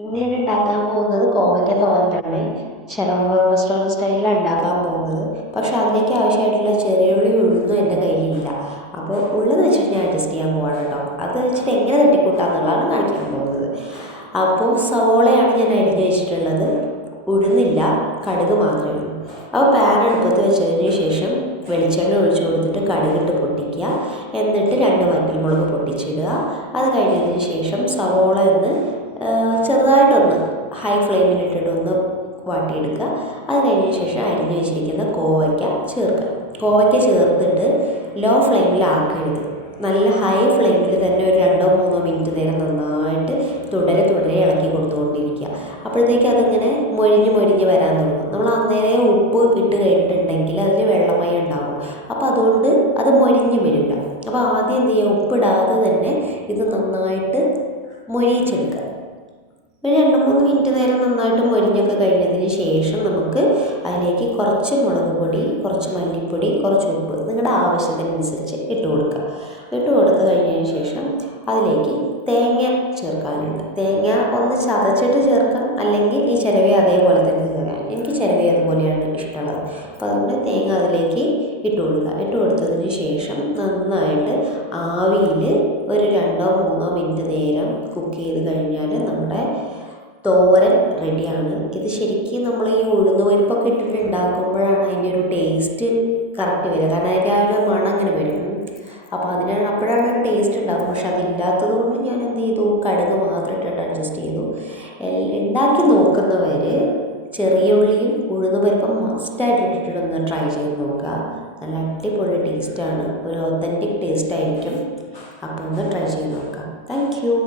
ഇന്ന് ഞാൻ ഉണ്ടാക്കാൻ പോകുന്നത് കോവയ്ക്ക തോരനാണ്. റെസ്റ്റോറൻറ്റ് സ്റ്റൈലിലാണ് ഉണ്ടാക്കാൻ പോകുന്നത്. പക്ഷെ അതിലേക്ക് ആവശ്യമായിട്ടുള്ള ചെറിയ ഉള്ളി ഉഴുന്നും എൻ്റെ കയ്യിലില്ല. അപ്പോൾ ഉള്ളത് വെച്ചിട്ട് ഞാൻ അഡ്ജസ്റ്റ് ചെയ്യാൻ പോവാണ് കേട്ടോ. അത് വെച്ചിട്ട് എങ്ങനെ തട്ടിക്കൂട്ടാന്നുള്ളതാണ് കാണിക്കാൻ പോകുന്നത്. അപ്പോൾ സവോളയാണ് ഞാൻ അരിഞ്ഞ് വെച്ചിട്ടുള്ളത്. ഉഴുന്നില്ല, കടുക് മാത്രമേ ഉള്ളൂ. അപ്പോൾ പാൻ അടുപ്പത്ത് വെച്ചതിന് ശേഷം വെളിച്ചെണ്ണ ഒഴിച്ച് കൊടുത്തിട്ട് കടുകിട്ട് പൊട്ടിക്കുക. എന്നിട്ട് 2 വറ്റൽമുളക് പൊട്ടിച്ചിടുക. അത് കഴിഞ്ഞതിന് ശേഷം സവോള ഒന്ന് ചെറുതായിട്ടൊന്ന് ഹൈ ഫ്ലെയിമിലിട്ടിട്ട് ഒന്ന് വാട്ടിയെടുക്കുക. അത് കഴിഞ്ഞതിന് ശേഷം അരിഞ്ഞ് വെച്ചിരിക്കുന്ന കോവയ്ക്ക ചേർക്കുക. കോവയ്ക്ക ചേർത്തിട്ട് ലോ ഫ്ലെയിമിലാക്കരുത്, നല്ല ഹൈ ഫ്ലെയിമിൽ തന്നെ ഒരു 2-3 മിനിറ്റ് നേരം നന്നായിട്ട് തുടരെ ഇളക്കി കൊടുത്തുകൊണ്ടിരിക്കുക. അപ്പോഴത്തേക്ക് അതിങ്ങനെ മൊരിഞ്ഞ് വരാൻ തുടങ്ങും. നമ്മൾ അന്നേരം ഉപ്പ് ഇട്ട് കഴിഞ്ഞിട്ടുണ്ടെങ്കിൽ അതിൽ വെള്ളമയം ഉണ്ടാകും. അപ്പോൾ അതുകൊണ്ട് അത് മൊരിഞ്ഞ് വരില്ല. അപ്പോൾ ആദ്യം എന്ത് ചെയ്യുക, ഉപ്പിടാതെ തന്നെ ഇത് നന്നായിട്ട് മൊരിയിച്ചെടുക്കുക. ഒരു 2-3 മിനിറ്റ് നേരം നന്നായിട്ട് മൊരിഞ്ഞൊക്കെ കഴിഞ്ഞതിന് ശേഷം നമുക്ക് അതിലേക്ക് കുറച്ച് മുളക് പൊടി, കുറച്ച് മല്ലിപ്പൊടി, കുറച്ച് ഉപ്പ് നിങ്ങളുടെ ആവശ്യത്തിനനുസരിച്ച് ഇട്ട് കൊടുക്കുക. ഇട്ട് കൊടുത്ത് കഴിഞ്ഞതിന് ശേഷം അതിലേക്ക് തേങ്ങ ചേർക്കാനുണ്ട്. തേങ്ങ ഒന്ന് ചതച്ചിട്ട് ചേർക്കാം, അല്ലെങ്കിൽ ഈ ചിരവി അതേപോലെ തന്നെ ചേർക്കാം. എനിക്ക് ചിരവി അതുപോലെയാണ് ഇഷ്ടമുള്ളത്. അപ്പോൾ അതുകൊണ്ട് തേങ്ങ അതിലേക്ക് ഇട്ട് കൊടുക്കുക. ഇട്ട് കൊടുത്തതിന് ശേഷം നന്നായിട്ട് ആവിയിൽ ഒരു 2-3 മിനിറ്റ് നേരം കുക്ക് ചെയ്ത് കഴിഞ്ഞാൽ നമ്മുടെ തോരൻ റെഡിയാണ്. ഇത് ശരിക്കും നമ്മൾ ഈ ഉഴുന്ന് പരിപ്പൊക്കെ ഇട്ടിട്ട് ഉണ്ടാക്കുമ്പോഴാണ് അതിൻ്റെ ഒരു ടേസ്റ്റ് കറക്റ്റ് വരിക. കാരണം അതിൻ്റെ ആ ഒരു മണം അങ്ങനെ വരും. അപ്പോൾ അപ്പോഴാണ് ഒരു ടേസ്റ്റ് ഉണ്ടാകും. പക്ഷെ അതില്ലാത്തത് കൊണ്ട് ഞാൻ എന്ത് ചെയ്തു, കടുക് മാത്രം ഇട്ടിട്ട് അഡ്ജസ്റ്റ് ചെയ്തു. ഉണ്ടാക്കി നോക്കുന്നവർ ചെറിയ ഉള്ളിയും ഉഴുന്ന് പരിപ്പും മസ്റ്റായിട്ട് ഇട്ടിട്ടൊന്ന് ട്രൈ ചെയ്ത് നോക്കുക. നല്ല അടിപൊളി ടേസ്റ്റാണ്, ഒരു ഒത്തൻറ്റിക് ടേസ്റ്റ് ആയിരിക്കും. അപ്പോൾ ഒന്ന് ട്രൈ ചെയ്ത് നോക്കാം. Thank you.